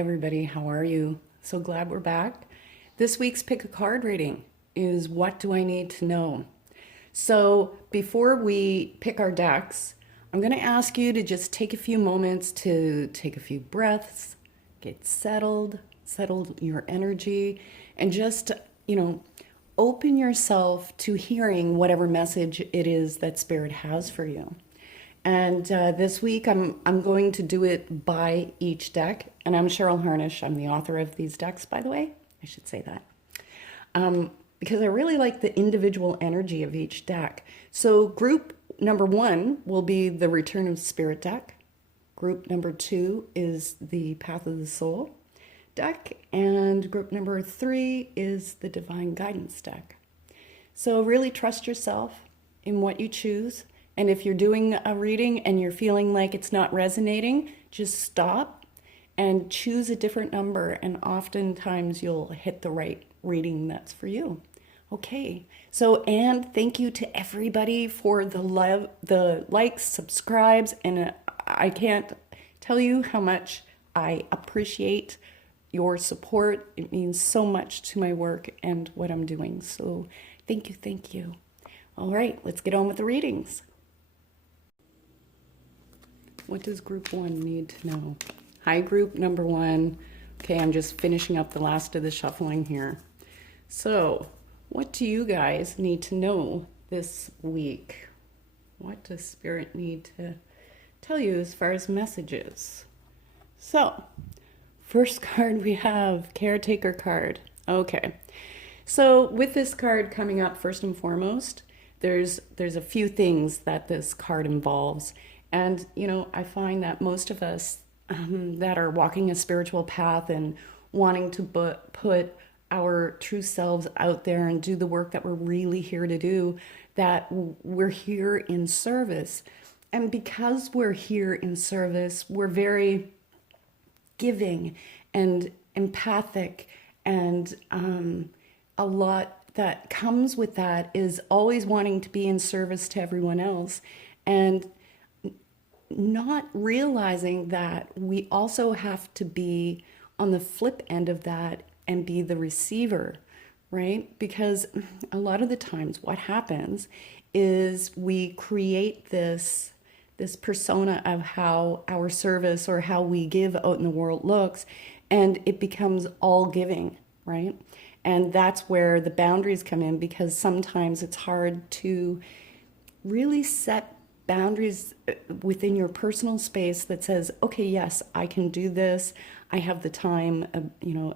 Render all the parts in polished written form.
everybody. How are you? So glad we're back. This week's Pick a Card reading is What Do I Need to Know? So before we pick our decks, I'm going to ask you to just take a few moments to take a few breaths, get settle your energy, and just, open yourself to hearing whatever message it is that Spirit has for you. And this week, I'm going to do it by each deck. And I'm Cheryl Harnish. I'm the author of these decks, by the way. I should say that. Because I really like the individual energy of each deck. So group number 1 will be the Return of Spirit deck. Group number 2 is the Path of the Soul deck. And group number 3 is the Divine Guidance deck. So really trust yourself in what you choose. And if you're doing a reading and you're feeling like it's not resonating, just stop and choose a different number. And oftentimes you'll hit the right reading that's for you. Okay. So, and thank you to everybody for the love, the likes, subscribes. And I can't tell you how much I appreciate your support. It means so much to my work and what I'm doing. So thank you. Thank you. All right, let's get on with the readings. What does group 1 need to know? Hi, group number 1. Okay, I'm just finishing up the last of the shuffling here. So, what do you guys need to know this week? What does Spirit need to tell you as far as messages? So, first card we have Caretaker card. Okay, so with this card coming up, first and foremost, there's a few things that this card involves. And, I find that most of us that are walking a spiritual path and wanting to put our true selves out there and do the work that we're really here to do, that we're here in service. And because we're here in service, we're very giving and empathic, and a lot that comes with that is always wanting to be in service to everyone else. And not realizing that we also have to be on the flip end of that and be the receiver, right? Because a lot of the times what happens is we create this persona of how our service or how we give out in the world looks, and it becomes all giving, right? And that's where the boundaries come in, because sometimes it's hard to really set boundaries within your personal space that says, okay, yes, I can do this. I have the time,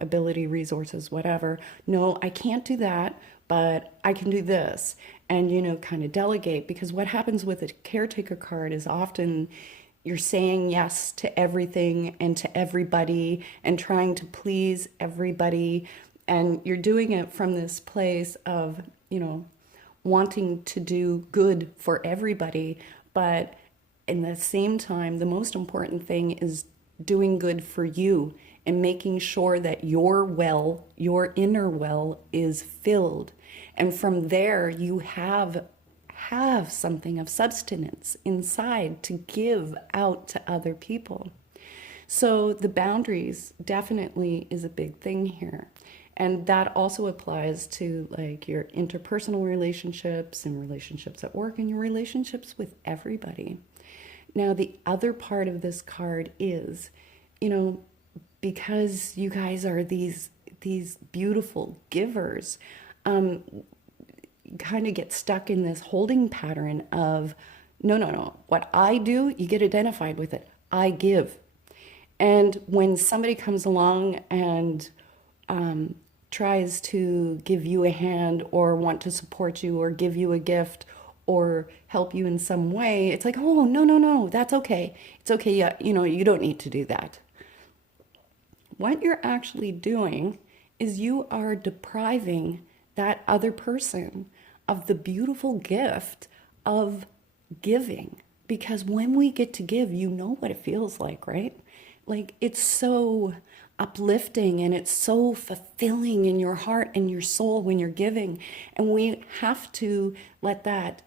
ability, resources, whatever. No, I can't do that, but I can do this. And, kind of delegate, because what happens with a caretaker card is often you're saying yes to everything and to everybody and trying to please everybody. And you're doing it from this place of, wanting to do good for everybody. But in the same time, the most important thing is doing good for you and making sure that your well, your inner well, is filled. And from there, you have something of substance inside to give out to other people. So the boundaries definitely is a big thing here. And that also applies to like your interpersonal relationships and relationships at work and your relationships with everybody. Now, the other part of this card is, because you guys are these beautiful givers, you kind of get stuck in this holding pattern of, no. What I do, you get identified with it. I give. And when somebody comes along and tries to give you a hand or want to support you or give you a gift or help you in some way, it's like, oh, no, that's okay. It's okay. Yeah, you don't need to do that. What you're actually doing is you are depriving that other person of the beautiful gift of giving. Because when we get to give, you know what it feels like, right? Like, it's so uplifting and it's so fulfilling in your heart and your soul when you're giving. And we have to let that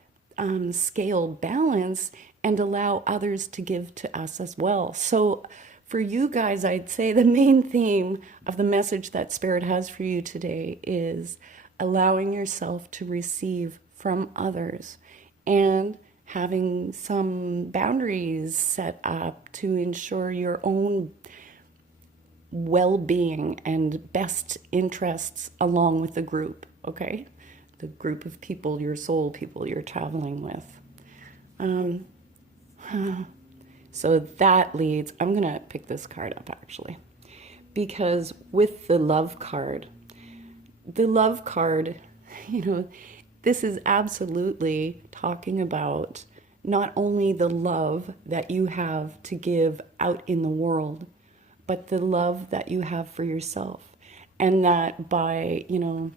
scale balance and allow others to give to us as well. So for you guys, I'd say the main theme of the message that Spirit has for you today is allowing yourself to receive from others and having some boundaries set up to ensure your own well-being and best interests along with the group, okay? The group of people, your soul people you're traveling with. So that leads, I'm going to pick this card up actually, because with the love card, you know, this is absolutely talking about not only the love that you have to give out in the world, but the love that you have for yourself. And that by, you know,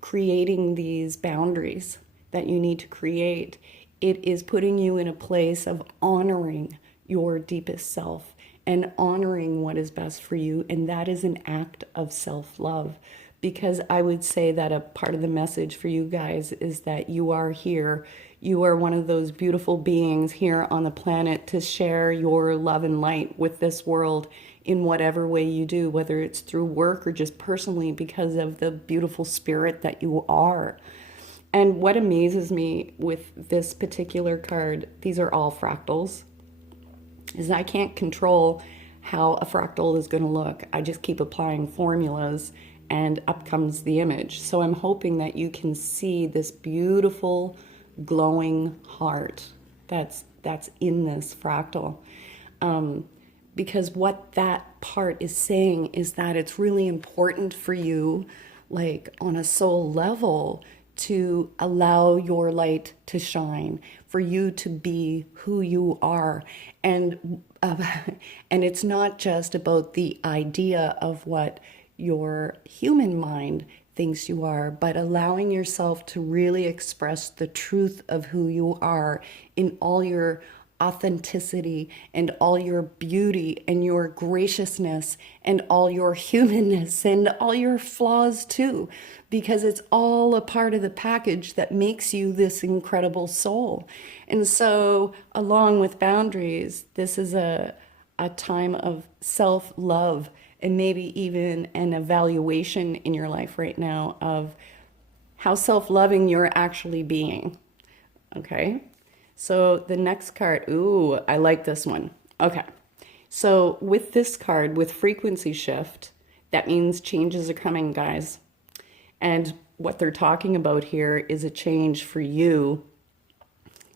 creating these boundaries that you need to create, it is putting you in a place of honoring your deepest self and honoring what is best for you. And that is an act of self-love. Because I would say that a part of the message for you guys is that you are here. You are one of those beautiful beings here on the planet to share your love and light with this world in whatever way you do, whether it's through work or just personally because of the beautiful spirit that you are. And what amazes me with this particular card, these are all fractals, is I can't control how a fractal is going to look. I just keep applying formulas and up comes the image. So I'm hoping that you can see this beautiful glowing heart that's in this fractal. Because what that part is saying is that it's really important for you, like on a soul level, to allow your light to shine, for you to be who you are. And it's not just about the idea of what your human mind thinks you are, but allowing yourself to really express the truth of who you are in all your authenticity and all your beauty and your graciousness and all your humanness and all your flaws too, because it's all a part of the package that makes you this incredible soul. And so along with boundaries, this is a time of self-love and maybe even an evaluation in your life right now of how self-loving you're actually being. Okay? So the next card, ooh, I like this one. Okay. So with this card, with frequency shift, that means changes are coming, guys. And what they're talking about here is a change for you,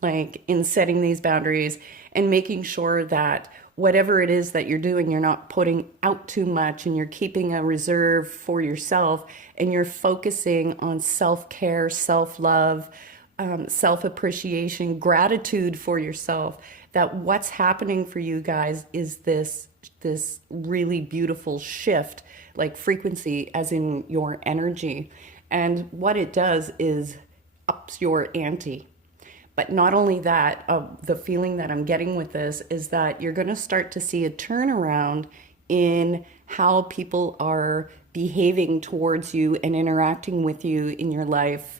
like in setting these boundaries and making sure that whatever it is that you're doing, you're not putting out too much and you're keeping a reserve for yourself and you're focusing on self-care, self-love, self-appreciation, gratitude for yourself, that what's happening for you guys is this really beautiful shift, like frequency as in your energy. And what it does is ups your ante. But not only that, the feeling that I'm getting with this is that you're going to start to see a turnaround in how people are behaving towards you and interacting with you in your life,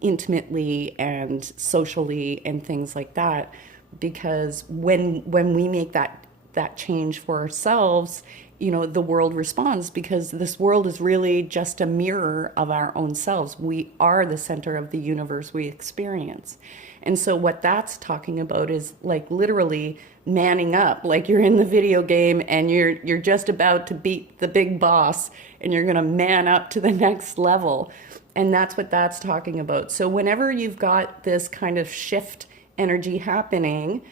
intimately and socially and things like that. Because when we make that change for ourselves, you know, the world responds, because this world is really just a mirror of our own selves. We are the center of the universe we experience. And so what that's talking about is like literally manning up, like you're in the video game and you're just about to beat the big boss and you're going to man up to the next level. And that's what that's talking about. So whenever you've got this kind of shift energy happening,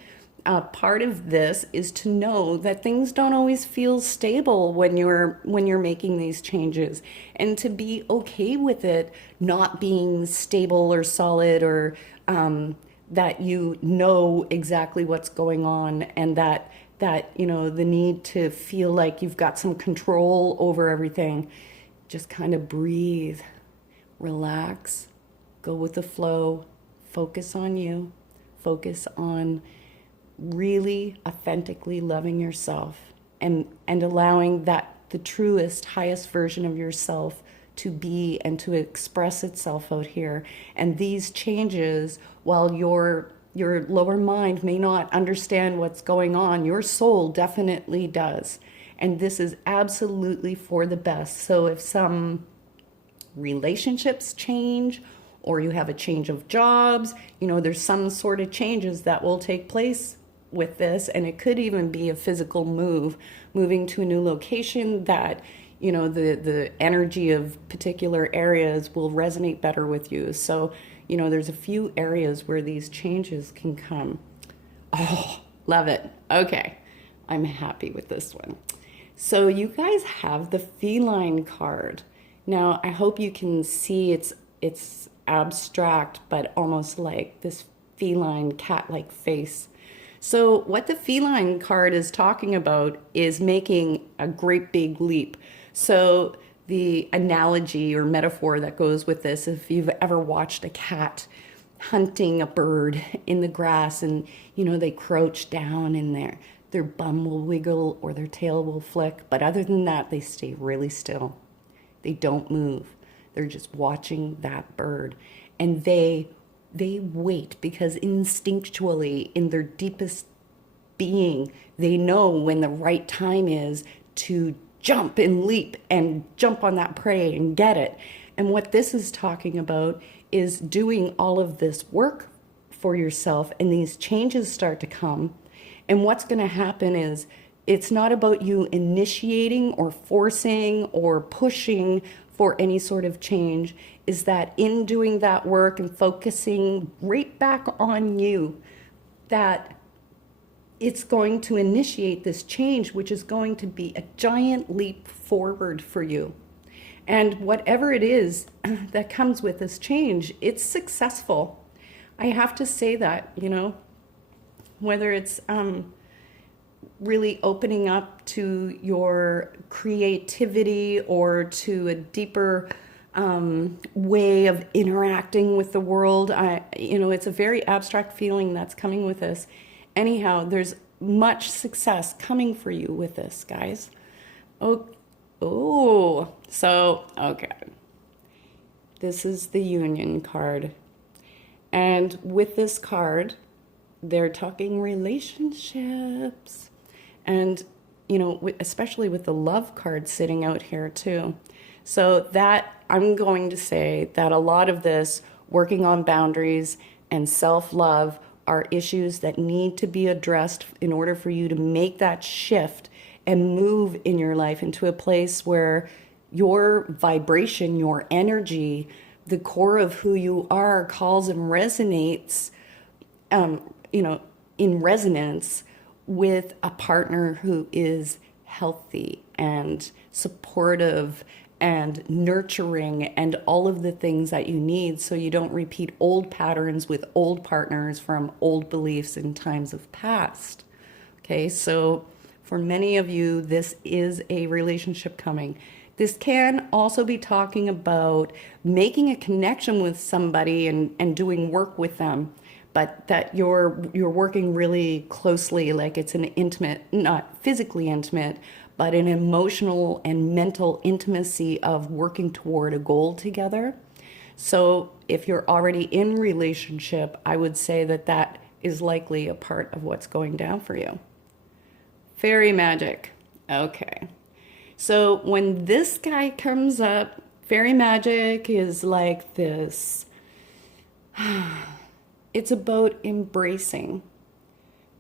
part of this is to know that things don't always feel stable when you're making these changes, and to be okay with it not being stable or solid, or that you know exactly what's going on, and that you know the need to feel like you've got some control over everything. Just kind of breathe, relax, go with the flow, focus on you, focus on really authentically loving yourself and allowing that the truest, highest version of yourself to be and to express itself out here. And these changes, while you're your lower mind may not understand what's going on. Your soul definitely does. And this is absolutely for the best. So if some relationships change, or you have a change of jobs, there's some sort of changes that will take place with this. And it could even be a physical moving to a new location that, the energy of particular areas will resonate better with you. So, there's a few areas where these changes can come. Oh, love it. Okay, I'm happy with this one. So you guys have the feline card. Now, I hope you can see it's abstract, but almost like this feline cat-like face. So what the feline card is talking about is making a great big leap. So the analogy or metaphor that goes with this, if you've ever watched a cat hunting a bird in the grass and, they crouch down in there, their bum will wiggle or their tail will flick. But other than that, they stay really still. They don't move. They're just watching that bird. And they wait because instinctually, in their deepest being, they know when the right time is to jump and leap and jump on that prey and get it. And what this is talking about is doing all of this work for yourself, and these changes start to come. And what's going to happen is it's not about you initiating or forcing or pushing for any sort of change, is that in doing that work and focusing right back on you, that it's going to initiate this change, which is going to be a giant leap forward for you. And whatever it is that comes with this change, it's successful. I have to say that, whether it's really opening up to your creativity or to a deeper way of interacting with the world. It's a very abstract feeling that's coming with this. Anyhow, there's much success coming for you with this, guys. Okay. This is the Union card. And with this card, they're talking relationships. And, especially with the love card sitting out here too. So that, I'm going to say that a lot of this working on boundaries and self-love are issues that need to be addressed in order for you to make that shift and move in your life into a place where your vibration, your energy, the core of who you are calls and resonates, in resonance with a partner who is healthy and supportive and nurturing and all of the things that you need, so you don't repeat old patterns with old partners from old beliefs in times of past. Okay, so for many of you, this is a relationship coming. This can also be talking about making a connection with somebody and doing work with them, but that you're working really closely, like it's an intimate, not physically intimate, but an emotional and mental intimacy of working toward a goal together. So if you're already in relationship, I would say that that is likely a part of what's going down for you. Fairy magic. Okay. So when this guy comes up, fairy magic is like this. It's about embracing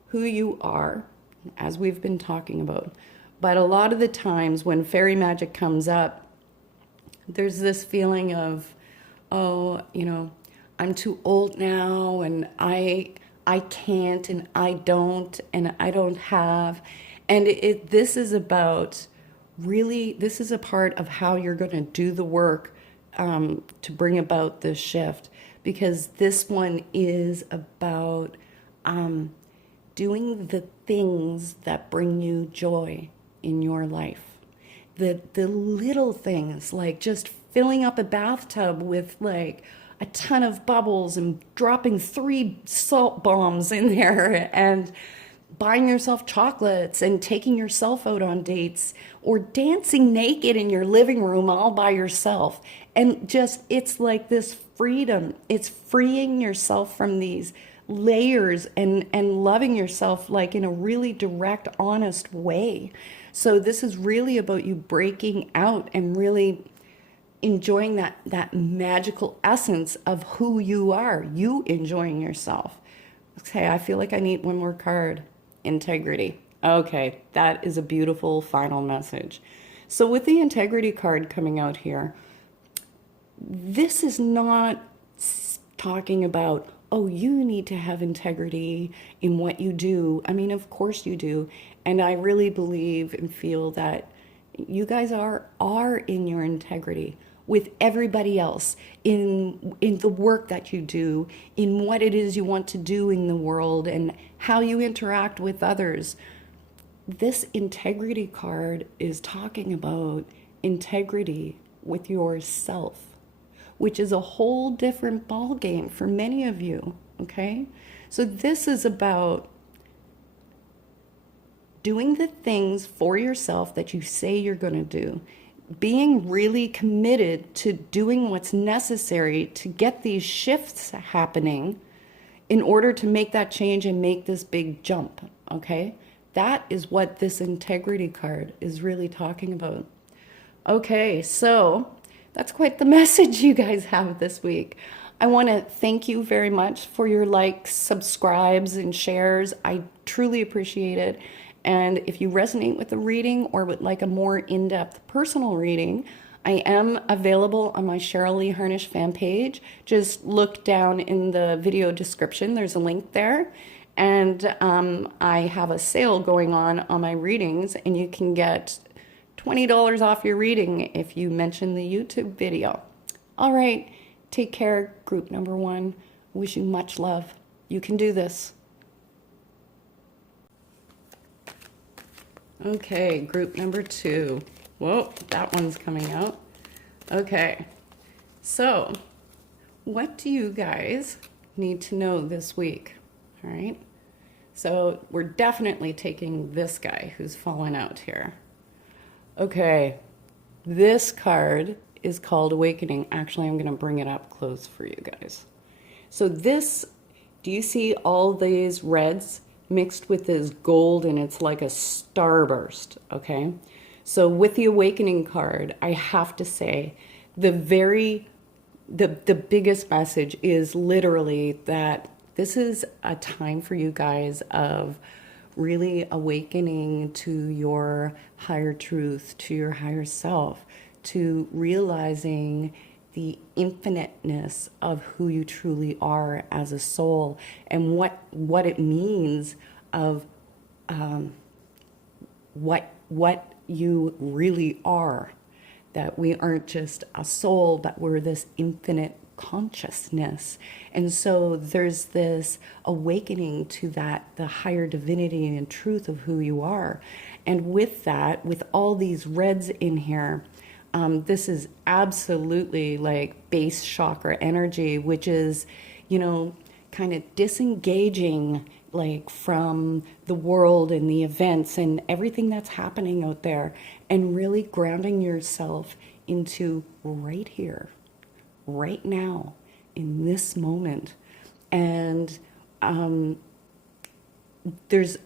who you are, as we've been talking about. But a lot of the times when fairy magic comes up, there's this feeling of, I'm too old now, and I can't, and I don't have. And this is about really, this is a part of how you're going to do the work to bring about this shift. Because this one is about doing the things that bring you joy in your life. The little things, like just filling up a bathtub with like a ton of bubbles and dropping 3 salt bombs in there, and buying yourself chocolates and taking yourself out on dates, or dancing naked in your living room all by yourself. And just, it's like this freedom. It's freeing yourself from these layers and loving yourself like in a really direct, honest way. So this is really about you breaking out and really enjoying that magical essence of who you are, you enjoying yourself. Okay, I feel like I need one more card. Integrity. Okay, that is a beautiful final message. So with the integrity card coming out here, this is not talking about, oh, you need to have integrity in what you do. I mean, of course you do. And I really believe and feel that you guys are in your integrity with everybody else in the work that you do, in what it is you want to do in the world, and how you interact with others. This integrity card is talking about integrity with yourself, which is a whole different ball game for many of you, okay? So this is about doing the things for yourself that you say you're going to do, being really committed to doing what's necessary to get these shifts happening in order to make that change and make this big jump, okay? That is what this integrity card is really talking about. Okay, so that's quite the message you guys have this week. I want to thank you very much for your likes, subscribes, and shares. I truly appreciate it. And if you resonate with the reading or would like a more in-depth personal reading, I am available on my Cheryl Lee Harnish fan page. Just look down in the video description. There's a link there. And I have a sale going on my readings, and you can get $20 off your reading if you mention the YouTube video. All right, take care, group number 1. Wish you much love. You can do this. Okay, group number 2. Whoa, that one's coming out. Okay, so what do you guys need to know this week? All right, so we're definitely taking this guy who's fallen out here. Okay, this card is called Awakening. Actually, I'm going to bring it up close for you guys. So this, do you see all these reds mixed with this gold, and it's like a starburst, okay? So with the Awakening card, I have to say the biggest message is literally that this is a time for you guys of really awakening to your higher truth, to your higher self, to realizing the infiniteness of who you truly are as a soul, and what it means of what you really are, that we aren't just a soul, but we're this infinite consciousness. And so there's this awakening to that, the higher divinity and truth of who you are. And with that, with all these reds in here, this is absolutely like base chakra energy, which is, you know, kind of disengaging like from the world and the events and everything that's happening out there, and really grounding yourself into right here, right now, in this moment. And there's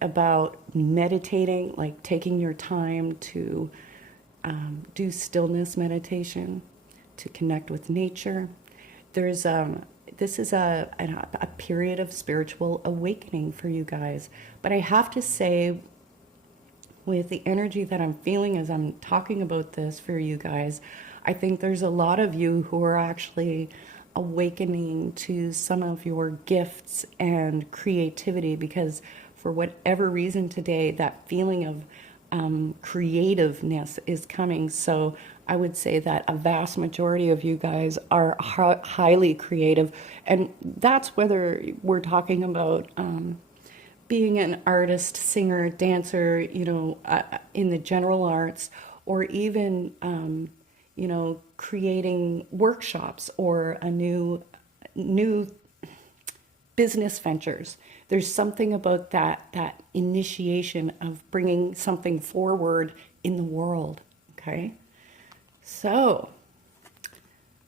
about meditating, like taking your time to do stillness meditation, to connect with nature. There's this is a period of spiritual awakening for you guys. But I have to say, with the energy that I'm feeling as I'm talking about this for you guys, I think there's a lot of you who are actually awakening to some of your gifts and creativity, because for whatever reason today, that feeling of creativeness is coming. So I would say that a vast majority of you guys are highly creative, and that's whether we're talking about being an artist, singer, dancer, you know, in the general arts, or even you know, creating workshops or a new business ventures. There's something about that initiation of bringing something forward in the world, okay? So,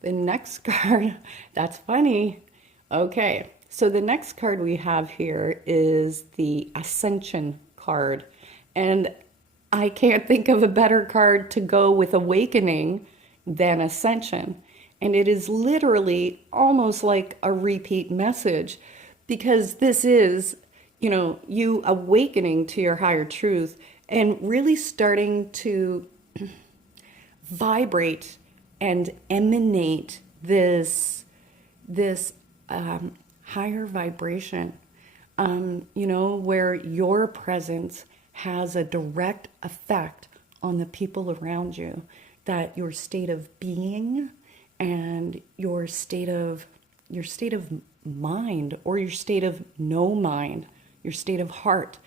the next card, that's funny. Okay, So the next card we have here is the Ascension card. And I can't think of a better card to go with awakening than Ascension. And it is literally almost like a repeat message, because this is, you awakening to your higher truth and really starting to vibrate and emanate this higher vibration, where your presence has a direct effect on the people around you, that your state of being and your state of mind, or your state of no mind, your state of heart,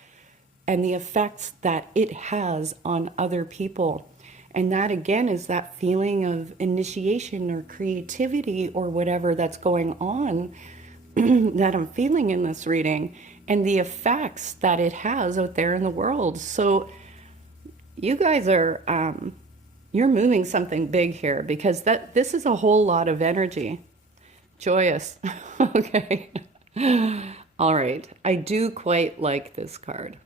and the effects that it has on other people. And that again is that feeling of initiation or creativity or whatever that's going on that I'm feeling in this reading, and the effects that it has out there in the world. So you guys are you're moving something big here, because this is a whole lot of energy. Joyous. Okay. All right. I do quite like this card.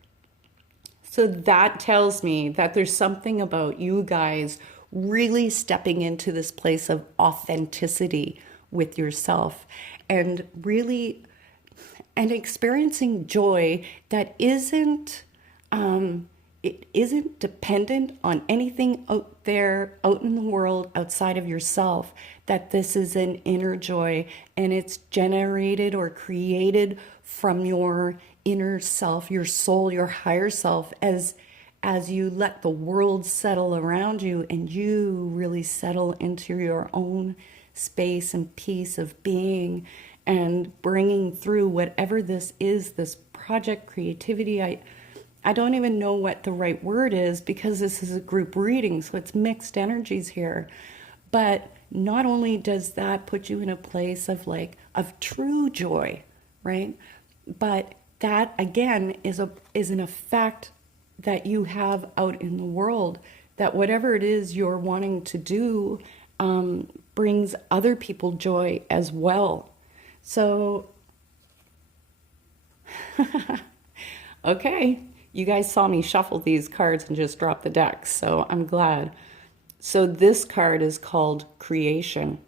So that tells me that there's something about you guys really stepping into this place of authenticity with yourself, and really experiencing joy that isn't it isn't dependent on anything out there, out in the world, outside of yourself. That this is an inner joy, and it's generated or created from your inner self, your soul, your higher self, as you let the world settle around you and you really settle into your own space and peace of being, and bringing through whatever this is, this project creativity. I don't even know what the right word is, because this is a group reading, so it's mixed energies here. But not only does that put you in a place of true joy, right? But that again is an effect that you have out in the world, that whatever it is you're wanting to do brings other people joy as well. So, okay, you guys saw me shuffle these cards and just drop the deck, so I'm glad. So this card is called Creation,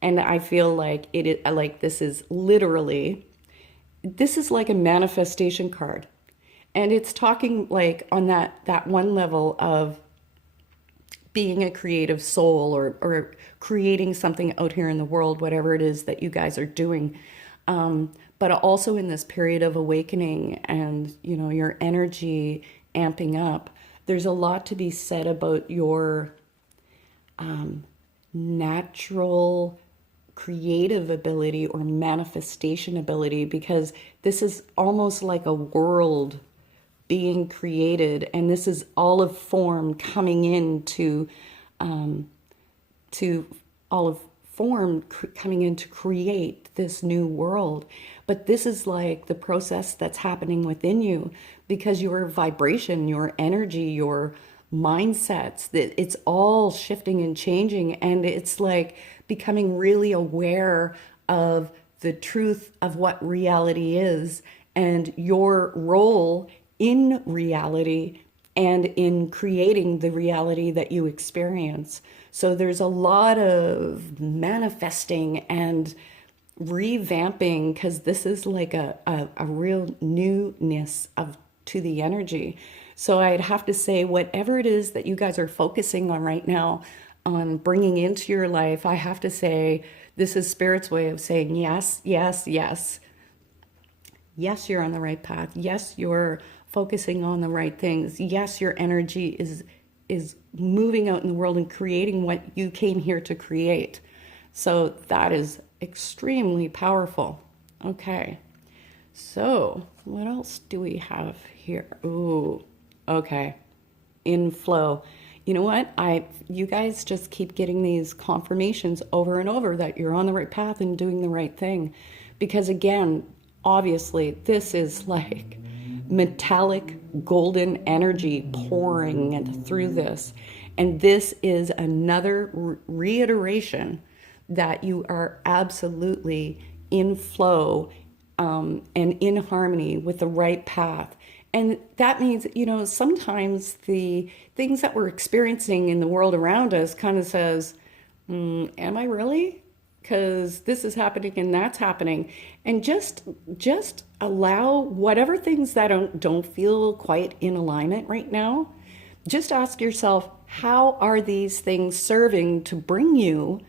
and I feel like this is like a manifestation card, and it's talking like on that one level of being a creative soul, or creating something out here in the world, whatever it is that you guys are doing. But also in this period of awakening and, your energy amping up, there's a lot to be said about your natural creative ability or manifestation ability, because this is almost like a world being created, and this is all of form coming into to create this new world. But this is like the process that's happening within you, because your vibration, your energy, your mindsets, that it's all shifting and changing, and it's like becoming really aware of the truth of what reality is, and your role in reality, and in creating the reality that you experience. So there's a lot of manifesting and revamping, because this is like a real newness to the energy. So I'd have to say, whatever it is that you guys are focusing on right now, on bringing into your life, I have to say, this is Spirit's way of saying yes, yes, yes. Yes, you're on the right path. Yes, you're focusing on the right things. Yes, your energy is moving out in the world and creating what you came here to create. So that is extremely powerful. Okay. So what else do we have here? Ooh, okay. Inflow. You know what? You guys just keep getting these confirmations over and over that you're on the right path and doing the right thing. Because again, obviously, this is like metallic golden energy pouring through this. And this is another reiteration that you are absolutely in flow and in harmony with the right path. And that means, sometimes the things that we're experiencing in the world around us kind of says, am I really? Because this is happening and that's happening. And just allow whatever things that don't feel quite in alignment right now. Just ask yourself, how are these things serving to bring you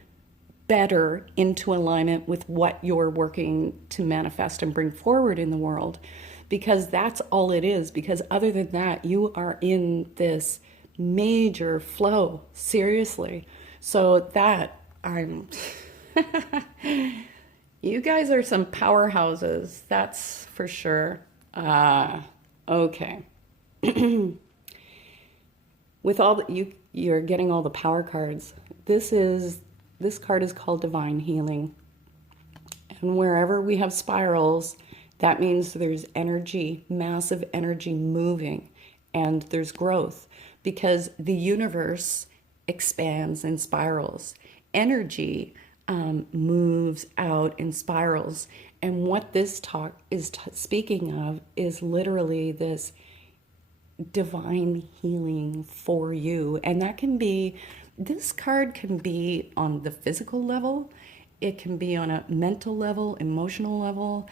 better into alignment with what you're working to manifest and bring forward in the world? Because that's all it is. Because other than that, you are in this major flow, seriously. So that you guys are some powerhouses, that's for sure. Okay. With all you're getting all the power cards. This card is called Divine Healing. And wherever we have spirals, that means there's energy, massive energy moving, and there's growth, because the universe expands in spirals. Energy moves out in spirals. And what this talk is speaking of is literally this divine healing for you. And that can be, this card can be on the physical level. It can be on a mental level, emotional level.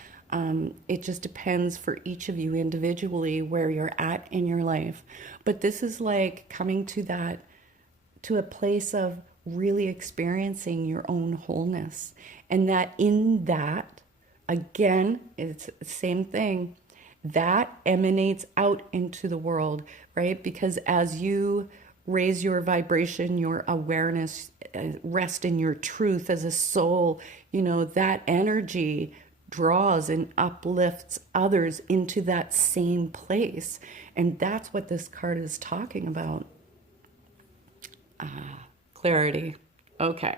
It just depends for each of you individually where you're at in your life. But this is like coming to a place of really experiencing your own wholeness. And that in that, again, it's the same thing, that emanates out into the world, right? Because as you raise your vibration, your awareness, rest in your truth as a soul, that energy draws and uplifts others into that same place. And that's what this card is talking about. Clarity. Okay.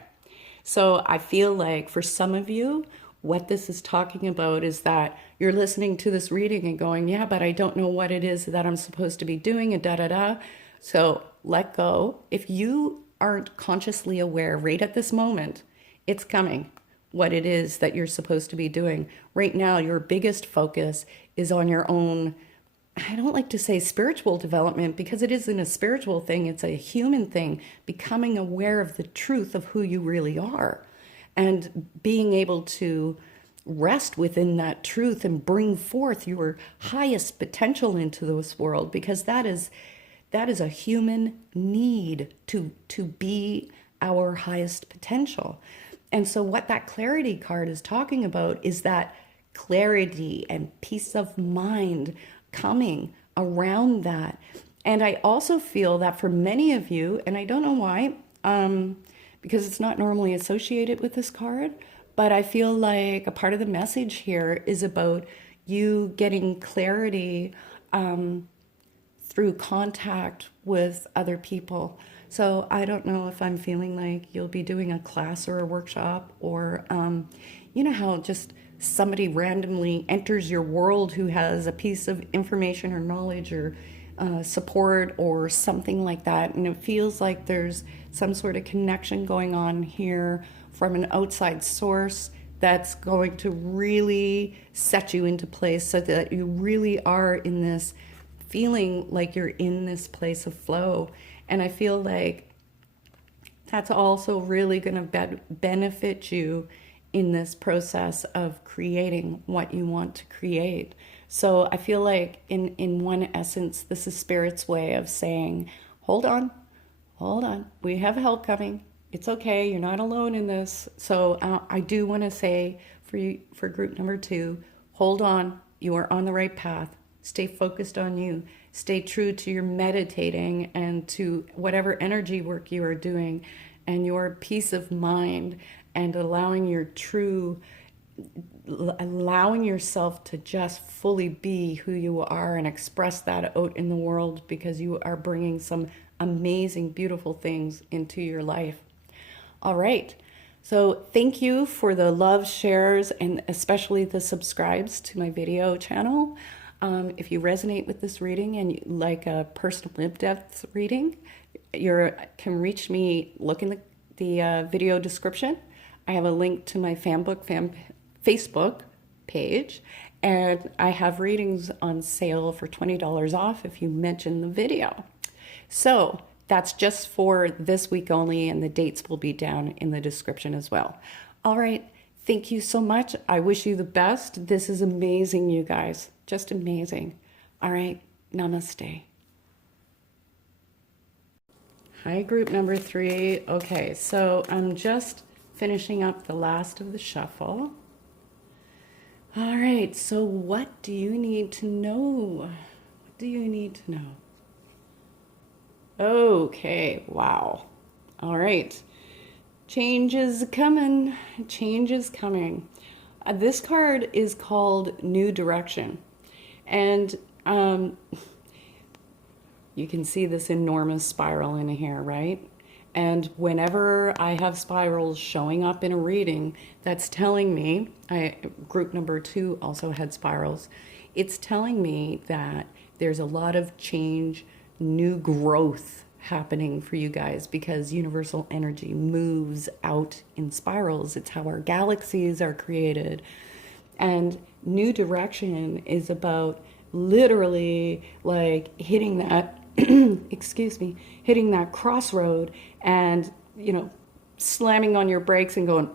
So I feel like for some of you, what this is talking about is that you're listening to this reading and going, yeah, but I don't know what it is that I'm supposed to be doing, and da-da-da. So let go. If you aren't consciously aware right at this moment, it's coming, what it is that you're supposed to be doing. Right now, your biggest focus is on your own, I don't like to say spiritual development, because it isn't a spiritual thing, it's a human thing, becoming aware of the truth of who you really are and being able to rest within that truth and bring forth your highest potential into this world, because that is a human need to be our highest potential. And so what that clarity card is talking about is that clarity and peace of mind coming around that. And I also feel that for many of you, and I don't know why, because it's not normally associated with this card, but I feel like a part of the message here is about you getting clarity through contact with other people. So I don't know if I'm feeling like you'll be doing a class or a workshop, or you know how just somebody randomly enters your world who has a piece of information or knowledge or support or something like that, and it feels like there's some sort of connection going on here from an outside source that's going to really set you into place so that you really are in this feeling like you're in this place of flow. And I feel like that's also really going to benefit you in this process of creating what you want to create. So I feel like in one essence, this is Spirit's way of saying, hold on, we have help coming. It's okay, you're not alone in this. So I do want to say for group number 2, hold on, you are on the right path. Stay focused on you. Stay true to your meditating and to whatever energy work you are doing, and your peace of mind, and allowing yourself to just fully be who you are and express that out in the world, because you are bringing some amazing, beautiful things into your life. All right. So thank you for the love, shares, and especially the subscribes to my video channel. If you resonate with this reading and you like a personal in-depth reading, you can reach me. Look in the video description. I have a link to my Facebook page. And I have readings on sale for $20 off if you mention the video. So that's just for this week only, and the dates will be down in the description as well. All right. Thank you so much. I wish you the best. This is amazing, you guys. Just amazing. All right. Namaste. Hi, group number 3. Okay, so I'm just finishing up the last of the shuffle. All right, so what do you need to know? What do you need to know? Okay, wow. All right. Change is coming. Change is coming. This card is called New Direction. And you can see this enormous spiral in here, right? And whenever I have spirals showing up in a reading, that's telling me, group number 2 also had spirals. It's telling me that there's a lot of change, new growth happening for you guys, because universal energy moves out in spirals. It's how our galaxies are created. And new direction is about literally like hitting that excuse me, hitting that crossroad and, slamming on your brakes and going,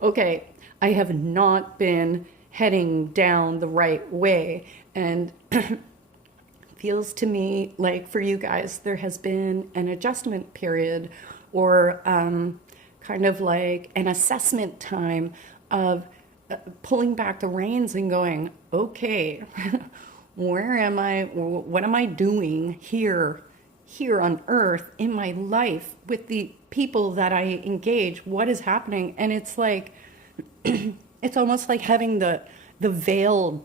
okay, I have not been heading down the right way. And feels to me like for you guys, there has been an adjustment period, or kind of like an assessment time of pulling back the reins and going, okay, where am I? What am I doing here on earth in my life with the people that I engage? What is happening? And it's like, it's almost like having the veil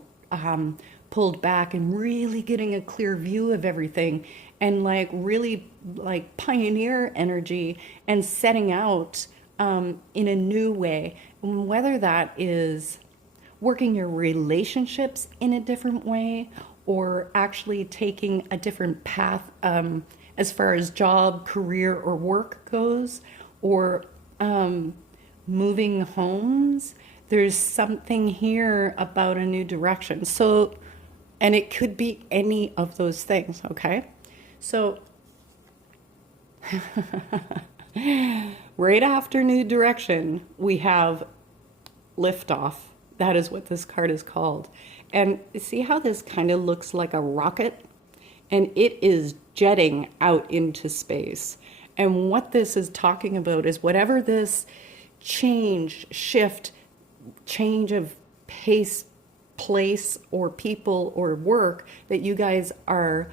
pulled back and really getting a clear view of everything, and like really like pioneer energy and setting out in a new way. And whether that is working your relationships in a different way, or actually taking a different path as far as job, career, or work goes, or moving homes, there's something here about a new direction. So, and it could be any of those things, okay? So, right after new direction, we have liftoff. That is what this card is called. And see how this kind of looks like a rocket? And it is jetting out into space. And what this is talking about is whatever this change, shift, change of pace, place, or people, or work that you guys are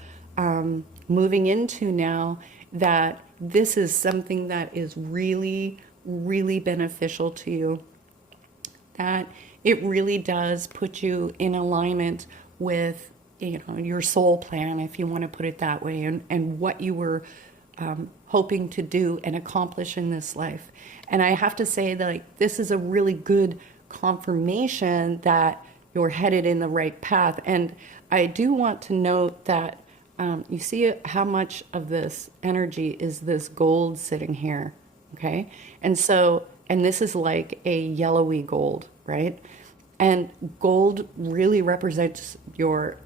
moving into now, that this is something that is really, really beneficial to you. That it really does put you in alignment with, your soul plan, if you want to put it that way, and what you were hoping to do and accomplish in this life. And I have to say that this is a really good confirmation that you're headed in the right path. And I do want to note that you see how much of this energy is this gold sitting here, okay? And this is like a yellowy gold, right? And gold really represents your,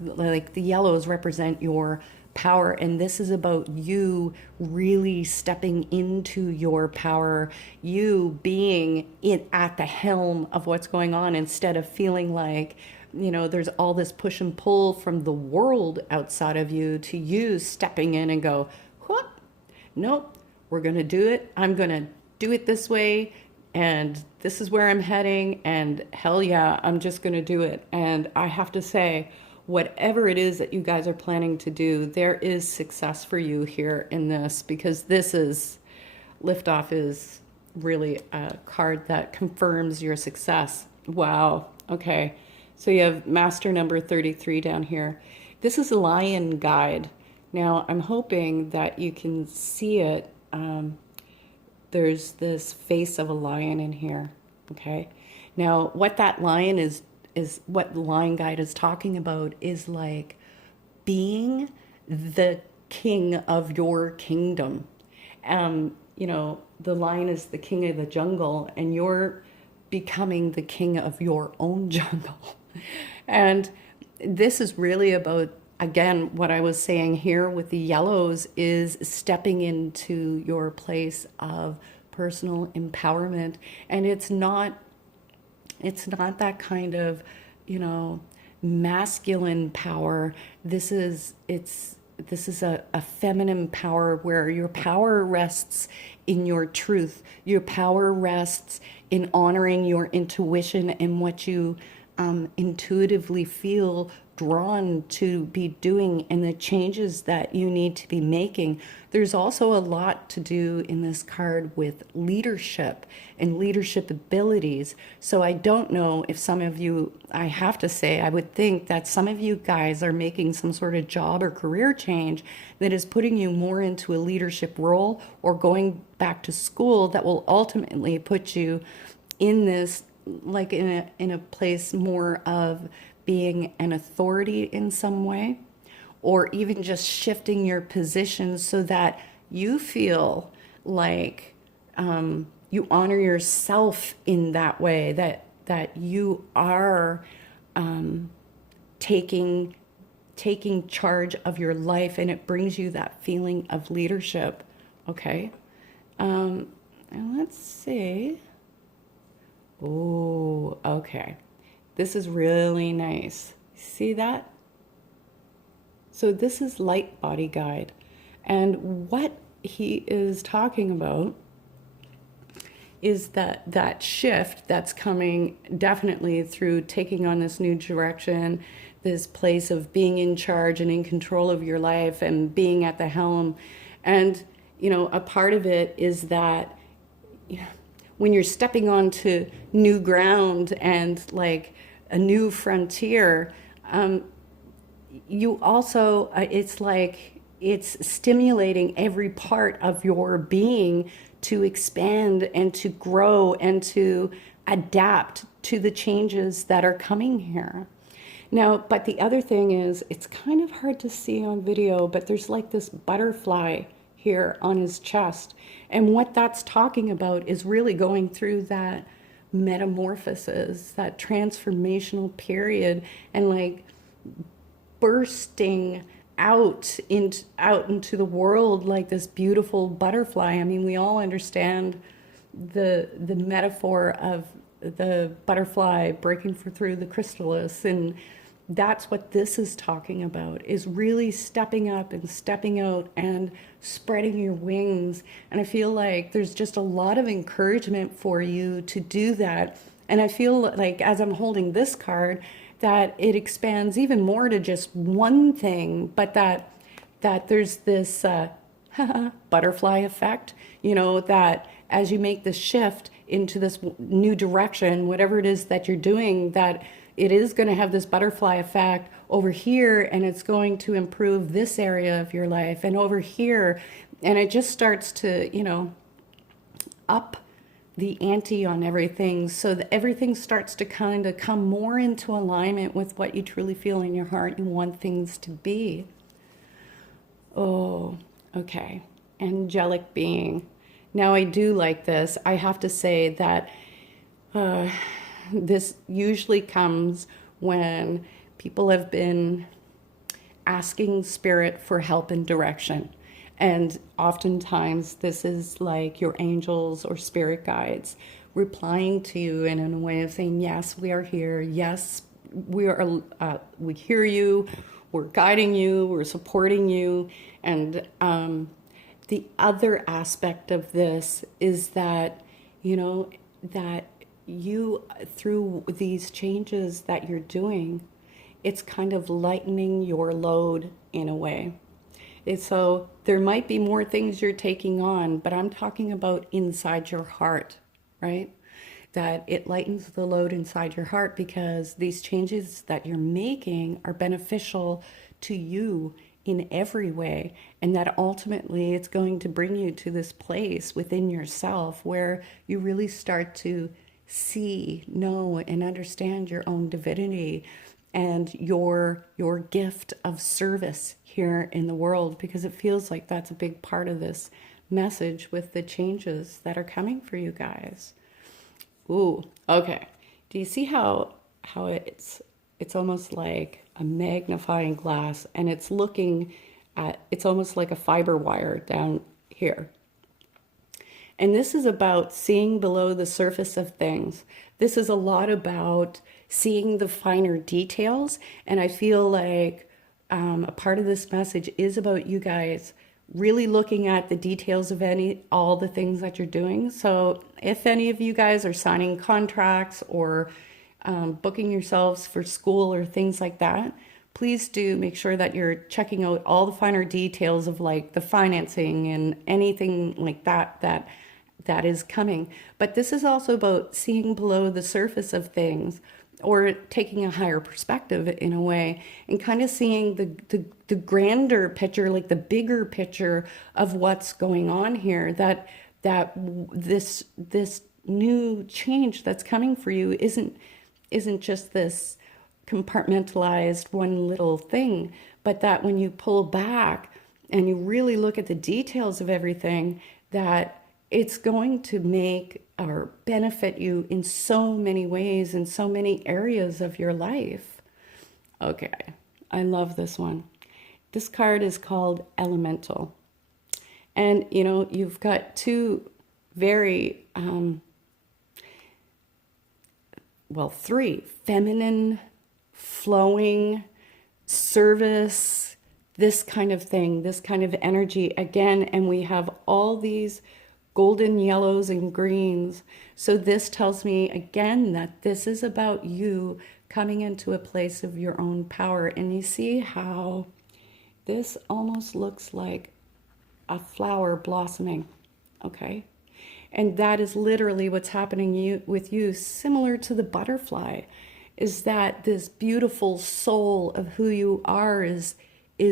like the yellows represent your power. And this is about you really stepping into your power, you being at the helm of what's going on, instead of feeling like, there's all this push and pull from the world outside of you, to you stepping in and go, what? Nope, we're going to do it. I'm going to do it this way. And this is where I'm heading, and hell yeah, I'm just going to do it. And I have to say, whatever it is that you guys are planning to do, there is success for you here in this, because liftoff is really a card that confirms your success. Wow. Okay. So you have master number 33 down here. This is a lion guide. Now I'm hoping that you can see it. There's this face of a lion in here, okay? Now, what that lion is what the lion guide is talking about is like being the king of your kingdom. The lion is the king of the jungle, and you're becoming the king of your own jungle. And this is really about, again, what I was saying here with the yellows is stepping into your place of personal empowerment. And it's not that kind of, masculine power. This is a feminine power where your power rests in your truth. Your power rests in honoring your intuition and what you intuitively feel drawn to be doing and the changes that you need to be making. There's also a lot to do in this card with leadership and leadership abilities. So I don't know if some of you, I have to say, I would think that some of you guys are making some sort of job or career change that is putting you more into a leadership role or going back to school that will ultimately put you in this, like in a place more of being an authority in some way, or even just shifting your position so that you feel like you honor yourself in that way, that you are taking charge of your life, and it brings you that feeling of leadership. Okay, and let's see. Oh, okay. This is really nice. See that? So this is Light Body Guide. And what he is talking about is that shift that's coming definitely through taking on this new direction, this place of being in charge and in control of your life and being at the helm. And, a part of it is that when you're stepping onto new ground and like a new frontier, you also, it's like it's stimulating every part of your being to expand and to grow and to adapt to the changes that are coming here. Now, but the other thing is, it's kind of hard to see on video, but there's like this butterfly here on his chest. And what that's talking about is really going through that metamorphosis, that transformational period, and like bursting out into the world like this beautiful butterfly. I mean, we all understand the metaphor of the butterfly breaking through the chrysalis, and that's what this is talking about, is really stepping up and stepping out and spreading your wings. And I feel like there's just a lot of encouragement for you to do that. And I feel like as I'm holding this card, that it expands even more to just one thing, but that there's this butterfly effect, that as you make this shift into this new direction, whatever it is that you're doing, that it is going to have this butterfly effect over here, and it's going to improve this area of your life and over here. And it just starts to, up the ante on everything, so that everything starts to kind of come more into alignment with what you truly feel in your heart you want things to be. Oh, okay. Angelic being. Now, I do like this. I have to say that this usually comes when people have been asking spirit for help and direction. And oftentimes this is like your angels or spirit guides replying to you and in a way of saying, yes, we are here. Yes, we hear you. We're guiding you. We're supporting you. And the other aspect of this is that, that you, through these changes that you're doing, it's kind of lightening your load in a way. So there might be more things you're taking on, but I'm talking about inside your heart, right? That it lightens the load inside your heart because these changes that you're making are beneficial to you in every way. And that ultimately it's going to bring you to this place within yourself where you really start to see, know, and understand your own divinity and your gift of service here in the world, because it feels like that's a big part of this message with the changes that are coming for you guys. Ooh, okay. Do you see how it's almost like a magnifying glass, and it's looking at, it's almost like a fiber wire down here. And this is about seeing below the surface of things. This is a lot about seeing the finer details. And I feel like a part of this message is about you guys really looking at the details of all the things that you're doing. So if any of you guys are signing contracts or booking yourselves for school or things like that, please do make sure that you're checking out all the finer details of like the financing and anything like that is coming. But this is also about seeing below the surface of things, or taking a higher perspective in a way, and kind of seeing the grander picture, like the bigger picture of what's going on here, that this new change that's coming for you isn't just this compartmentalized one little thing, but that when you pull back and you really look at the details of everything, that it's going to make or benefit you in so many ways, in so many areas of your life. Okay, I love this one. This card is called Elemental. And, you know, you've got two very, three feminine, flowing, service, this kind of thing, this kind of energy again. And we have all these golden yellows and greens. So this tells me again that this is about you coming into a place of your own power. And you see how this almost looks like a flower blossoming, okay? And that is literally what's happening with you, similar to the butterfly, is that this beautiful soul of who you are is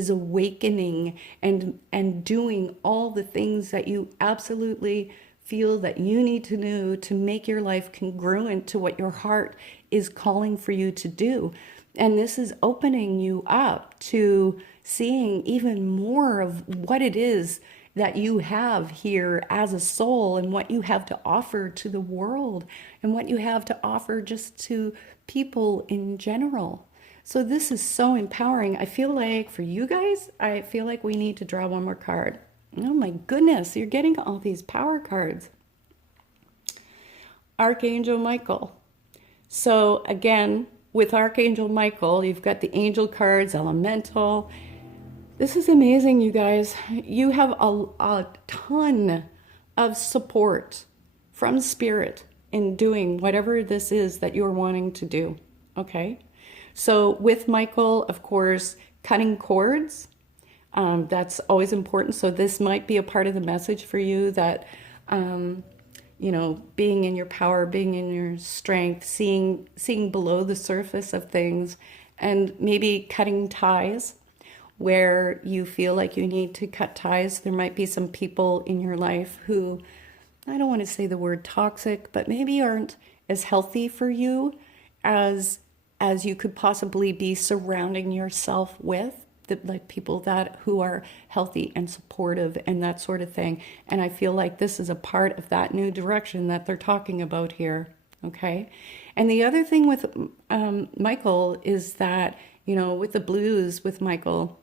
awakening and doing all the things that you absolutely feel that you need to do to make your life congruent to what your heart is calling for you to do. And this is opening you up to seeing even more of what it is that you have here as a soul, and what you have to offer to the world, and what you have to offer just to people in general. So this is so empowering. I feel like for you guys, I feel like we need to draw one more card. Oh my goodness, you're getting all these power cards. Archangel Michael. So again, with Archangel Michael, you've got the angel cards, elemental. This is amazing, you guys. You have a ton of support from Spirit in doing whatever this is that you're wanting to do, okay? So with Michael, of course, cutting cords, that's always important. So this might be a part of the message for you that, you know, being in your power, being in your strength, seeing below the surface of things, and maybe cutting ties where you feel like you need to cut ties. There might be some people in your life who, I don't want to say the word toxic, but maybe aren't as healthy for you as you could possibly be surrounding yourself with, like people who are healthy and supportive and that sort of thing. And I feel like this is a part of that new direction that they're talking about here, okay? And the other thing with Michael is that, you know, with the blues with Michael,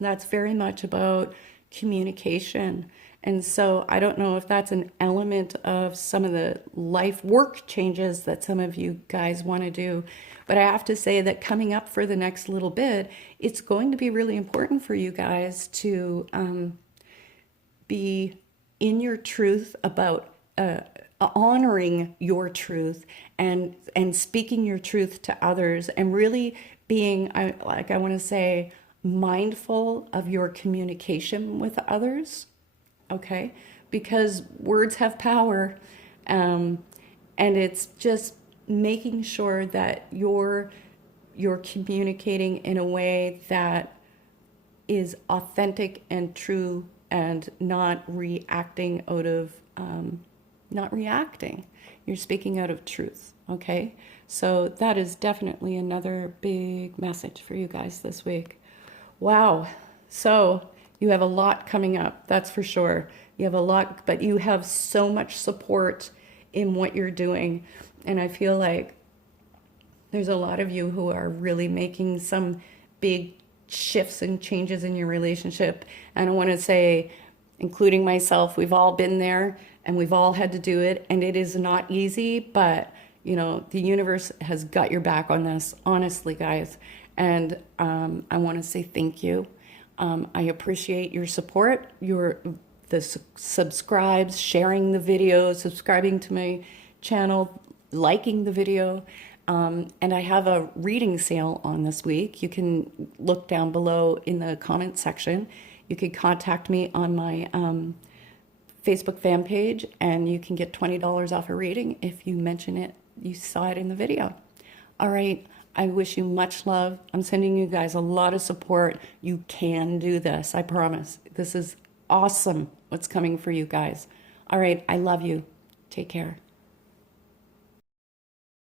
that's very much about communication. And so I don't know if that's an element of some of the life work changes that some of you guys want to do. But I have to say that coming up for the next little bit, it's going to be really important for you guys to be in your truth about honoring your truth and speaking your truth to others, and really being, I want to say, mindful of your communication with others. Okay, because words have power, and it's just making sure that you're communicating in a way that is authentic and true, and not reacting out of not reacting. You're speaking out of truth. Okay, so that is definitely another big message for you guys this week. Wow. So you have a lot coming up, that's for sure. You have a lot, but you have so much support in what you're doing. And I feel like there's a lot of you who are really making some big shifts and changes in your relationship. And I want to say, including myself, we've all been there and we've all had to do it. And it is not easy, but you know, the universe has got your back on this, honestly, guys. And I want to say thank you. I appreciate your support, subscribes, sharing the video, subscribing to my channel, liking the video. And I have a reading sale on this week. You can look down below in the comment section. You can contact me on my Facebook fan page, and you can get $20 off a reading if you mention it. You saw it in the video. All right. I wish you much love. I'm sending you guys a lot of support. You can do this. I promise. This is awesome what's coming for you guys. All right. I love you. Take care.